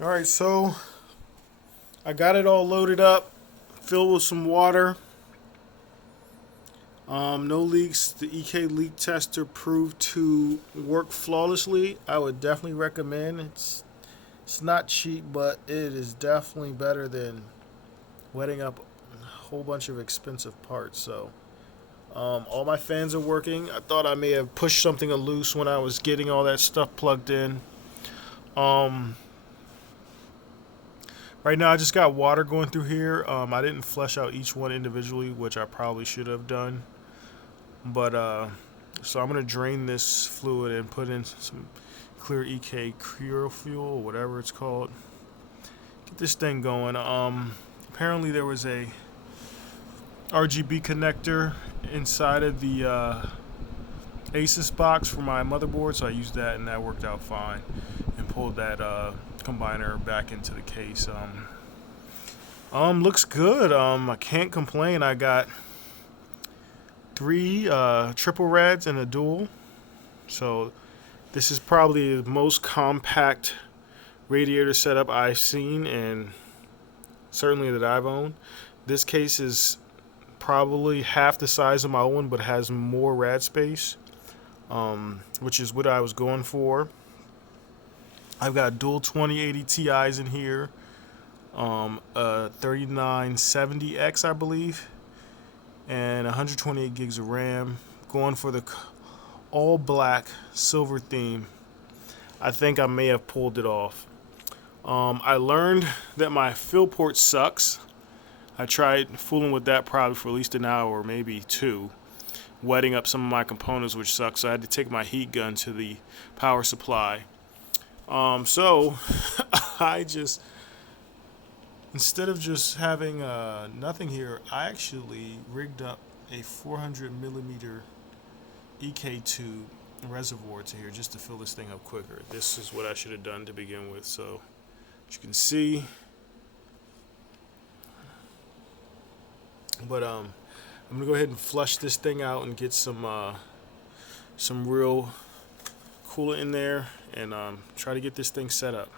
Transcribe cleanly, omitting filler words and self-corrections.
Alright, so I got it all loaded up, filled with some water. No leaks. The EK leak tester proved to work flawlessly. I would definitely recommend. It's not cheap, but it is definitely better than wetting up a whole bunch of expensive parts. So all my fans are working. I thought I may have pushed something loose when I was getting all that stuff plugged in. Um, right now, I just got water going through here. I didn't flush out each one individually, which I probably should have done. But so I'm gonna drain this fluid and put in some clear EK Cure Fuel or whatever it's called. Get this thing going. Apparently there was a RGB connector inside of the Asus box for my motherboard, so I used that and that worked out fine. And pulled that combiner back into the case. Looks good. I can't complain. I got 3 triple rads and a dual. So this is probably the most compact radiator setup I've seen, and certainly that I've owned. This case is probably half the size of my own, but has more rad space, which is what I was going for. I've got dual 2080 Ti's in here, a 3970X, I believe, and 128 gigs of RAM. Going for the all black silver theme. I think I may have pulled it off. I learned that my fill port sucks. I tried fooling with that probably for at least an hour or maybe 2, wetting up some of my components, which sucks. So I had to take my heat gun to the power supply. So I just, instead of just having nothing here, I actually rigged up a 400 millimeter EK2 reservoir to here just to fill this thing up quicker. This is what I should have done to begin with. So as you can see, but I'm gonna go ahead and flush this thing out and get some real coolant in there and try to get this thing set up.